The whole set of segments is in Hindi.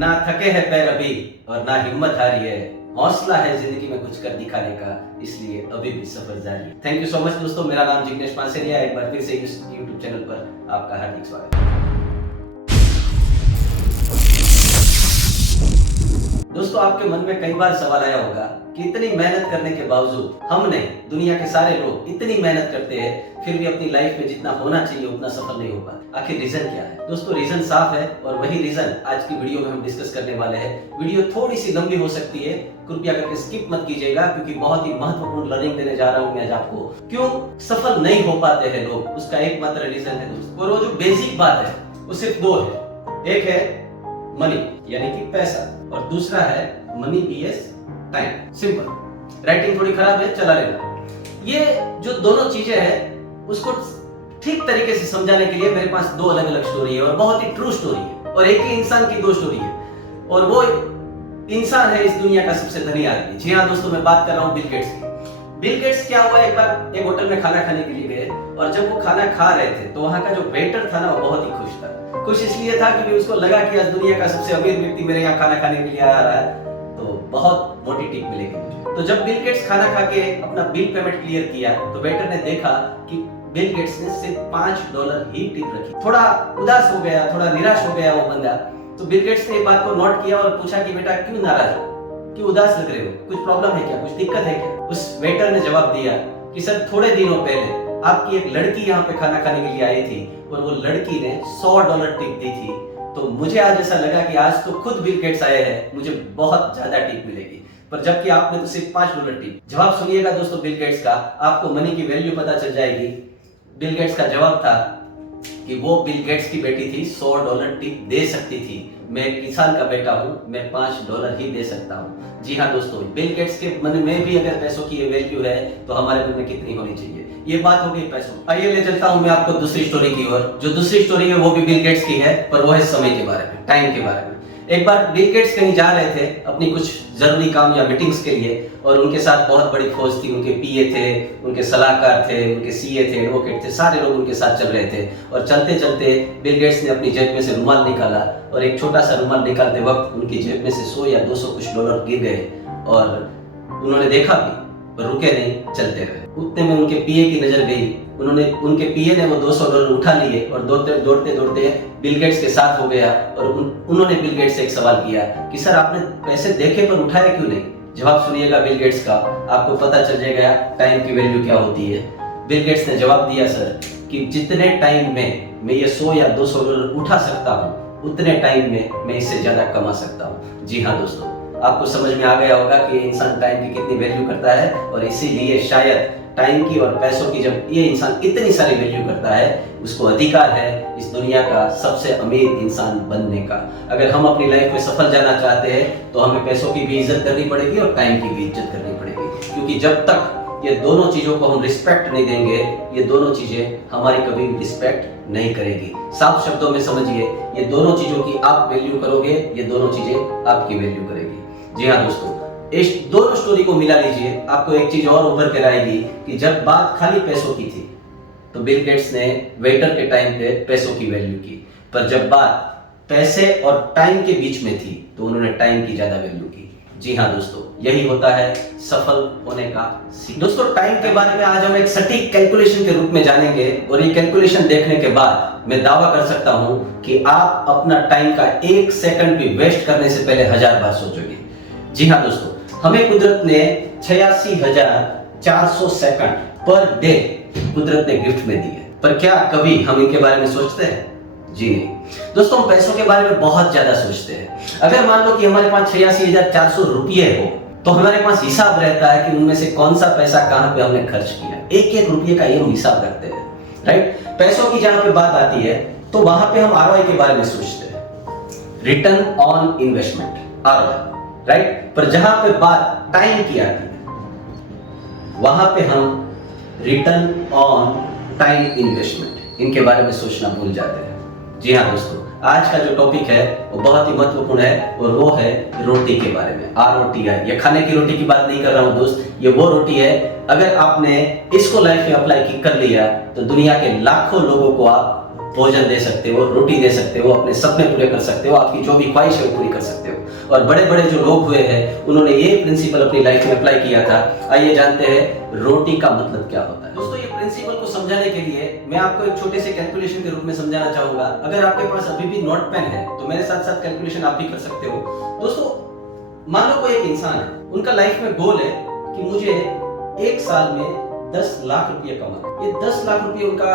ना थके हैं पैर अभी और ना हिम्मत हारी है, हौसला है जिंदगी में कुछ कर दिखाने का, इसलिए अभी भी सफर जारी है। थैंक यू सो मच दोस्तों, मेरा नाम जिग्नेश पानसेरिया है। एक बार फिर से इस YouTube चैनल पर आपका हार्दिक स्वागत है। दोस्तों, आपके मन में कई बार सवाल आया होगा कि इतनी मेहनत करने के बावजूद हम नहीं, दुनिया के सारे लोग इतनी मेहनत करते हैं फिर भी अपनी लाइफ में जितना होना चाहिए उतना सफल नहीं हो पाते। आखिर रीजन क्या है? दोस्तों, रीजन साफ है और वही रीजन आज की वीडियो में हम डिस्कस करने वाले हैं। वीडियो थोड़ी सी लंबी हो सकती है, कृपया करके स्किप मत कीजिएगा क्योंकि बहुत ही महत्वपूर्ण लर्निंग देने जा रहा हूं मैं आज आपको। क्यों सफल नहीं हो पाते हैं लोग, उसका एकमात्र रीजन है दोस्तों, और वो जो बेसिक बात है वो सिर्फ दो है। एक है मनी यानी कि पैसा, और दूसरा है money vs time. Simple, writing थोड़ी खराब है, चला लेना। ये जो दोनों चीजें हैं उसको ठीक तरीके से समझाने के लिए मेरे पास दो अलग अलग स्टोरी है और बहुत ही ट्रू स्टोरी है, और एक ही इंसान की दो स्टोरी है, और वो इंसान है इस दुनिया का सबसे धनी आदमी। जी हाँ दोस्तों, मैं बात कर रहा हूँ बिल गेट्स की। बिल गेट्स क्या हुआ, एक बार एक होटल में खाना खाने के लिए गए, और जब वो खाना खा रहे थे तो वहां का जो वेटर था ना वो बहुत ही खुश था। खुश इसलिए था क्योंकि उसको लगा कि आज दुनिया का सबसे अमीर व्यक्ति मेरे यहाँ खाना खाने के लिए आ रहा है तो बहुत मोटी टिप मिलेगी मुझे। तो जब बिल गेट्स खाना खा के अपना बिल पेमेंट क्लियर किया तो वेटर ने देखा कि बिल गेट्स ने सिर्फ $5 ही टिप रखी। थोड़ा उदास हो गया, थोड़ा निराश हो गया वो बंदा। तो बिल गेट्स ने बात को नोट किया और पूछा कि बेटा क्यों नाराज हो, क्यों उदास लग रहे हो, कुछ प्रॉब्लम है क्या, कुछ दिक्कत है क्या? उस वेटर ने जवाब दिया कि सर थोड़े दिनों पहले आपकी एक लड़की यहाँ पे खाना खाने के लिए आई थी और वो लड़की ने $100 टिप दी थी, तो मुझे आज ऐसा लगा कि आज तो खुद बिल गेट्स आए हैं, मुझे बहुत ज्यादा टिप मिलेगी, पर जबकि आपने तो सिर्फ $5 टिप। जवाब सुनिएगा दोस्तों बिल गेट्स का, आपको मनी की वैल्यू पता चल जाएगी। बिल गेट्स का जवाब था कि वो बिल गेट्स की बेटी थी, $100 टिप दे सकती थी। मैं एक किसान का बेटा हूं, मैं $5 ही दे सकता हूं। जी हाँ दोस्तों, बिल गेट्स के मन में भी अगर पैसों की ये वैल्यू है तो हमारे मन में कितनी होनी चाहिए। ये बात हो गई पैसों। आइए ले चलता हूं मैं आपको दूसरी स्टोरी की ओर। जो दूसरी स्टोरी है वो भी बिल गेट्स की है, पर वो है समय के बारे में, टाइम के बारे में। एक बार बिल गेट्स कहीं जा रहे थे अपनी कुछ जरूरी काम या मीटिंग्स के लिए, और उनके साथ बहुत बड़ी फौज थी। उनके पीए थे, उनके सलाहकार थे, उनके सीए थे, एडवोकेट थे, सारे लोग उनके साथ चल रहे थे। और चलते चलते बिल गेट्स ने अपनी जेब में से रुमाल निकाला, और एक छोटा सा रुमाल निकालते वक्त उनकी जेब में से 100 या 200 कुछ डॉलर गिर गए, और उन्होंने देखा भी पर रुके नहीं, चलते रहे। उतने में उनके पीए की नजर गई, उनके पीए ने वो $200 उठा लिए और दौड़ते दौड़ते बिल गेट्स के साथ हो गया, और उन्होंने बिल गेट्स से एक सवाल किया कि सर आपने पैसे देखे पर उठाया क्यों नहीं? जवाब सुनिएगा बिल गेट्स का, आपको पता चल जाएगा टाइम की वैल्यू क्या होती है। बिल गेट्स ने जवाब दिया सर कि जितने टाइम में मैं ये 100 या $200 उठा सकता हूँ उतने टाइम में मैं इससे ज्यादा कमा सकता हूँ। जी हाँ दोस्तों, आपको समझ में आ गया होगा कि ये इंसान टाइम की कितनी वैल्यू करता है, और इसीलिए शायद टाइम की और पैसों की जब ये इंसान इतनी सारी वैल्यू करता है, उसको अधिकार है इस दुनिया का सबसे अमीर इंसान बनने का। अगर हम अपनी लाइफ में सफल जाना चाहते हैं तो हमें पैसों की भी इज्जत करनी पड़ेगी और टाइम की भी इज्जत करनी पड़ेगी, क्योंकि जब तक ये दोनों चीजों को हम रिस्पेक्ट नहीं देंगे, ये दोनों चीजें हमारी कभी भी रिस्पेक्ट नहीं करेगी। साफ शब्दों में समझिए, ये दोनों चीजों की आप वैल्यू करोगे, ये दोनों चीजें आपकी वैल्यू करेगी। जी हाँ दोस्तों, इस दोनों स्टोरी को मिला लीजिए, आपको एक चीज और उभर कर आएगी कि जब बात खाली पैसों की थी तो बिल गेट्स ने वेटर के टाइम पे पैसों की वैल्यू की, पर जब बात पैसे और टाइम के बीच में थी तो उन्होंने टाइम की ज्यादा वैल्यू की। जी हाँ दोस्तों, यही होता है सफल होने का सीक्रेट। दोस्तों, टाइम के बारे में आज हम एक सटीक कैलकुलेशन के रूप में जानेंगे, और ये कैलकुलेशन देखने के बाद मैं दावा कर सकता हूं कि आप अपना टाइम का 1 सेकंड भी वेस्ट करने से पहले 1000 बार सोचोगे। जी हाँ दोस्तों, हमें कुदरत ने 86,400 सेकंड पर डे कुदरत ने गिफ्ट में दिए, पर क्या कभी हम इनके बारे में सोचते हैं? जी नहीं दोस्तों, हम पैसों के बारे में बहुत ज्यादा सोचते हैं। अगर मान लो कि हमारे पास 86,400 रुपये हो तो हमारे पास हिसाब रहता है कि उनमें से कौन सा पैसा कहां पे हमने खर्च किया। एक एक रुपये का ये हम हिसाब रखते हैं, राइट। पैसों की जहां पे बात आती है तो वहां पे हम आरओआई के बारे में सोचते हैं, return on investment, ROI, right. पर जहां पे बात टाइम की आती है वहां पे हम रिटर्न ऑन टाइम इन्वेस्टमेंट, इनके बारे में सोचना भूल जाते हैं। जी हाँ दोस्तों, आज का जो टॉपिक है वो बहुत ही महत्वपूर्ण है, और वो है रोटी के बारे में, ROTI। ये खाने की रोटी की बात नहीं कर रहा हूँ दोस्त, ये वो रोटी है अगर आपने इसको लाइफ में अप्लाई कर लिया तो दुनिया के लाखों लोगों को आप भोजन दे सकते हो, रोटी दे सकते हो, अपने सपने पूरे कर सकते हो, आपकी जो भी ख्वाहिश है वो पूरी कर सकते हो। और बड़े बड़े जो लोग हुए हैं उन्होंने ये प्रिंसिपल अपनी लाइफ में अप्लाई किया था। आइए जानते हैं रोटी का मतलब क्या होता है। दोस्तों, ये प्रिंसिपल को समझाने के लिए मैं आपको एक छोटे से कैलकुलेशन के रूप में समझाना चाहूंगा। अगर आपके पास अभी भी नोट पेन है तो मेरे साथ साथ कैलकुलेशन आप भी कर सकते हो। दोस्तों, मान लो कोई एक इंसान है, उनका लाइफ में गोल है कि मुझे एक साल में 10 लाख रुपए कमाना। ये 10 लाख रुपए उनका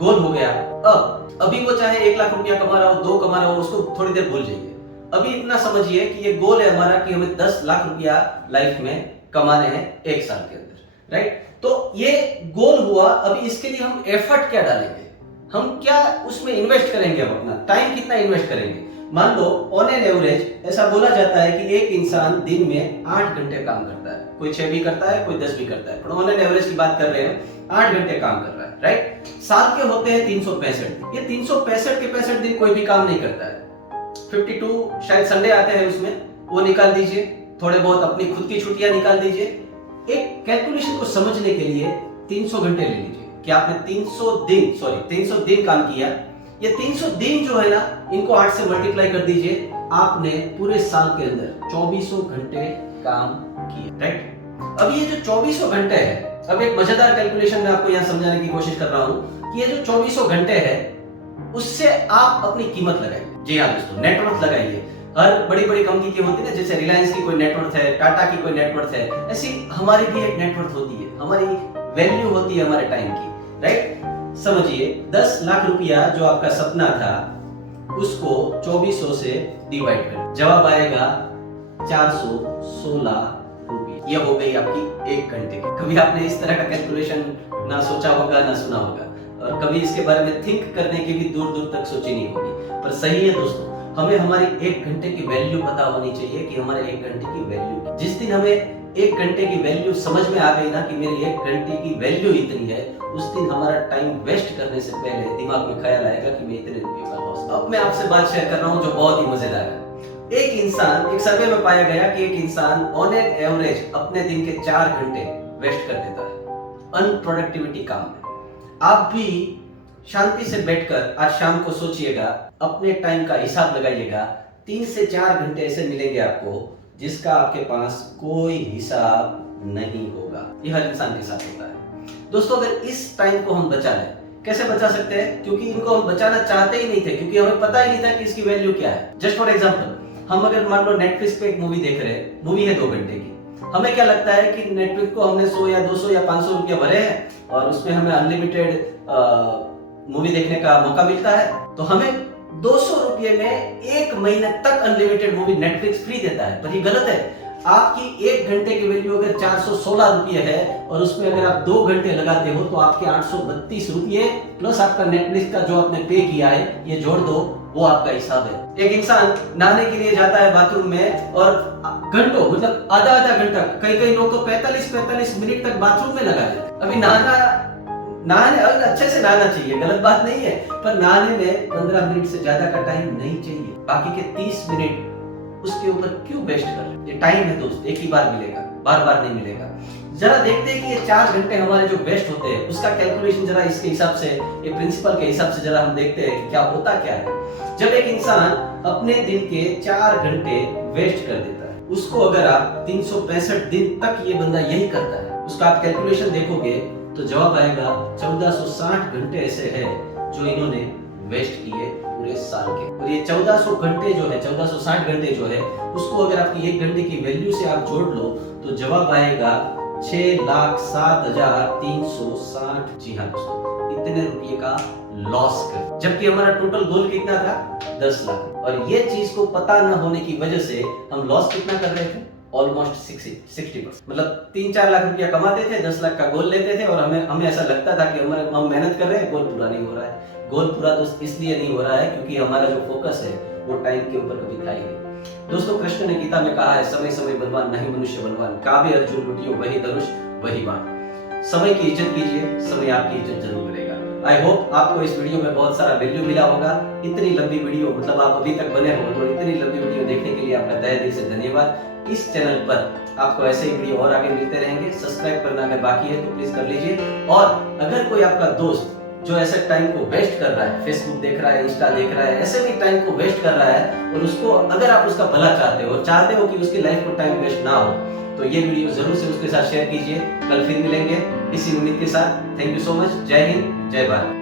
गोल हो गया। अब अभी वो चाहे 1 लाख रुपया कमा रहा हो, 2 कमा रहा हो, उसको थोड़ी देर भूल जाइए। अभी इतना समझिए कि ये गोल है हमारा कि हमें 10 लाख रुपया लाइफ में कमाने हैं एक साल के अंदर, राइट? तो ये गोल हुआ। अभी इसके लिए हम एफर्ट क्या डालेंगे, हम क्या उसमें इन्वेस्ट करेंगे, हम अपना टाइम कितना इन्वेस्ट करेंगे। मान लो ऑन एन एवरेज ऐसा बोला जाता है कि एक इंसान दिन में 8 घंटे काम करता है। कोई 6 भी करता है, कोई 10 भी करता है, पर ऑन एन एवरेज की बात कर रहे हैं, 8 घंटे काम कर रहा है, राइट? साल के होते हैं 365। ये 365 के 65 दिन कोई भी काम नहीं करता है। 52 शायद संडे आते हैं, उसमें वो निकाल दीजिए, थोड़े बहुत अपनी खुद की छुट्टियां निकाल दीजिए। एक कैलकुलेशन को समझने के लिए 300 घंटे ले लीजिए कि आपने 300 दिन काम किया। ये 300 दिन जो है ना, इनको 8 से मल्टीप्लाई कर दीजिए, आपने पूरे साल के अंदर 2400 घंटे काम किया, राइट? अब ये जो 2400 घंटे है, अब एक मजेदार कैलकुलेशन मैं आपको यहाँ समझाने की कोशिश कर रहा हूँ कि ये जो 2400 घंटे है उससे आप अपनी कीमत लगाइए। जी हाँ दोस्तों, नेटवर्थ लगाइए। हर बड़ी बड़ी कंपनी की होती है ना, जैसे रिलायंस की कोई नेटवर्थ है, टाटा की कोई नेटवर्थ है, ऐसी हमारी भी एक नेटवर्थ होती है, हमारी वैल्यू होती है हमारे टाइम की, राइट? समझिए 10 लाख रुपया जो आपका सपना था, उसको 2400 से डिवाइड कर, जवाब आएगा 416 रुपये। ये हो गई आपकी 1 घंटे की। कभी आपने इस तरह का कैलकुलेशन ना सोचा होगा ना सुना होगा, और कभी इसके बारे में थिंक करने की भी दूर दूर तक सोची नहीं होगी। पर सही है दोस्तों, हमें हमारी 1 घंटे की वैल्यू पता होनी चाहिए कि हमारे 1 घंटे की वैल्यू। जिस दिन हमें 1 घंटे की वैल्यू समझ में आ गई ना कि मेरी 1 घंटे की वैल्यू इतनी है, उस दिन हमारा टाइम वेस्ट करने से पहले दिमाग में ख्याल आएगा कि मैं इतने रुपये का लॉस। अब मैं आपसे बात शेयर कर रहा हूँ जो बहुत ही मजेदार है। एक सर्वे में पाया गया कि एक इंसान ऑन एन एवरेज अपने दिन के 4 घंटे वेस्ट कर देता है अनप्रोडक्टिविटी काम में। आप भी शांति से बैठकर आज शाम को सोचिएगा, अपने टाइम का हिसाब लगाइएगा। 3 से 4 घंटे ऐसे मिलेंगे आपको जिसका आपके पास कोई हिसाब नहीं होगा। यह हर इंसान के साथ होता है। दोस्तों, अगर इस टाइम को हम बचा लें, कैसे बचा सकते हैं? क्योंकि इनको हम बचाना चाहते ही नहीं थे, क्योंकि हमें पता ही नहीं था कि इसकी वैल्यू क्या है। जस्ट फॉर एग्जांपल, हम अगर मान लो नेटफ्लिक्स पे एक मूवी देख रहे हैं, मूवी है 2 घंटे की, हमें क्या लगता है कि नेटफ्लिक्स को हमने 100 या 200 या 500 रुपया भरे हैं और उसमें हमें अनलिमिटेड मूवी देखने का मौका मिलता है, तो हमें 200 रुपये में 1 महीने तक अनलिमिटेड मूवी नेटफ्लिक्स फ्री देता है। पर ये गलत है। आपकी 1 घंटे की वैल्यू अगर 416 रुपये है और उसमें अगर आप 2 घंटे लगाते हो तो आपके 832 रुपये प्लस आपका नेटफ्लिक्स का जो आपने पे किया है, ये जोड़ दो, वो आपका हिसाब है। एक इंसान नहाने के लिए जाता है बाथरूम में और घंटों, मतलब आधा घंटा, कई लोग तो 45 मिनट तक बाथरूम में लगा देते हैं। अभी नहाने अच्छे से नहाना चाहिए, गलत बात नहीं है, पर नहाने में 15 मिनट से ज्यादा का टाइम नहीं चाहिए। बाकी के 30 मिनट उसके ऊपर क्यों वेस्ट कर रहे हैं? ये टाइम है दोस्त, एक ही बार मिलेगा, बार बार नहीं मिलेगा। जरा देखते हैं कि ये 4 घंटे हमारे जो वेस्ट होते हैं उसका कैलकुलेशन जरा इसके हिसाब से, ये प्रिंसिपल के हिसाब से जरा हम देखते हैं कि क्या होता क्या है। जब एक इंसान अपने दिन के 4 घंटे वेस्ट कर देता है, उसको अगर आप 365 दिन तक ये बंदा यही करता है, उसका आप कैलकुलेशन देखोगे तो जवाब आएगा 1460 घंटे ऐसे हैं जो इन्होंने वेस्ट किए पूरे साल के। और ये 1400 घंटे जो है, 1460 घंटे जो है, उसको अगर आपकी 1 घंटे की वैल्यू से आप जोड़ लो तो जवाब आएगा 6,07,360। जी हाँ दोस्तों, इतने रुपये का लॉस कर, जबकि हमारा टोटल गोल कितना था? 10 लाख। और ये चीज को पता न होने की वजह से हम लॉस कितना कर रहे थे? ऑलमोस्ट 60%। मतलब 3-4 लाख रुपया कमाते थे, 10 लाख का गोल लेते थे और हमें ऐसा लगता था कि हम मेहनत कर रहे हैं, गोल पूरा नहीं हो रहा है। गोल पूरा तो इसलिए नहीं हो रहा है क्योंकि हमारा जो फोकस है वो टाइम के ऊपर कभी था ही नहीं। दोस्तों, कृष्ण ने गीता में कहा है, समय समय बलवान नहीं मनुष्य बलवान, काव्य अर्जुन लुटियो वही धनुष वही बाण। समय की इज्जत कीजिए, समय आपकी इज्जत जरूर करेगा। आई होप आपको इस वीडियो में बहुत सारा वैल्यू मिला होगा। इतनी लंबी वीडियो, मतलब आप अभी तक बने हो तो इतनी लंबी वीडियो देखने के लिए आपका तहे दिल से धन्यवाद। इस चैनल पर आपको ऐसे ही वीडियो और आगे मिलते रहेंगे। सब्सक्राइब करना अगर बाकी है तो प्लीज कर लीजिए। और अगर कोई आपका दोस्त जो ऐसे टाइम को वेस्ट कर रहा है, फेसबुक देख रहा है, इंस्टा देख रहा है, ऐसे भी टाइम को वेस्ट कर रहा है, और उसको अगर आप उसका भला चाहते हो कि उसकी लाइफ को टाइम वेस्ट ना हो, तो ये वीडियो जरूर से उसके साथ शेयर कीजिए। कल फिर मिलेंगे इसी उम्मीद के साथ। Thank you so much. जय हिंद, जय भारत।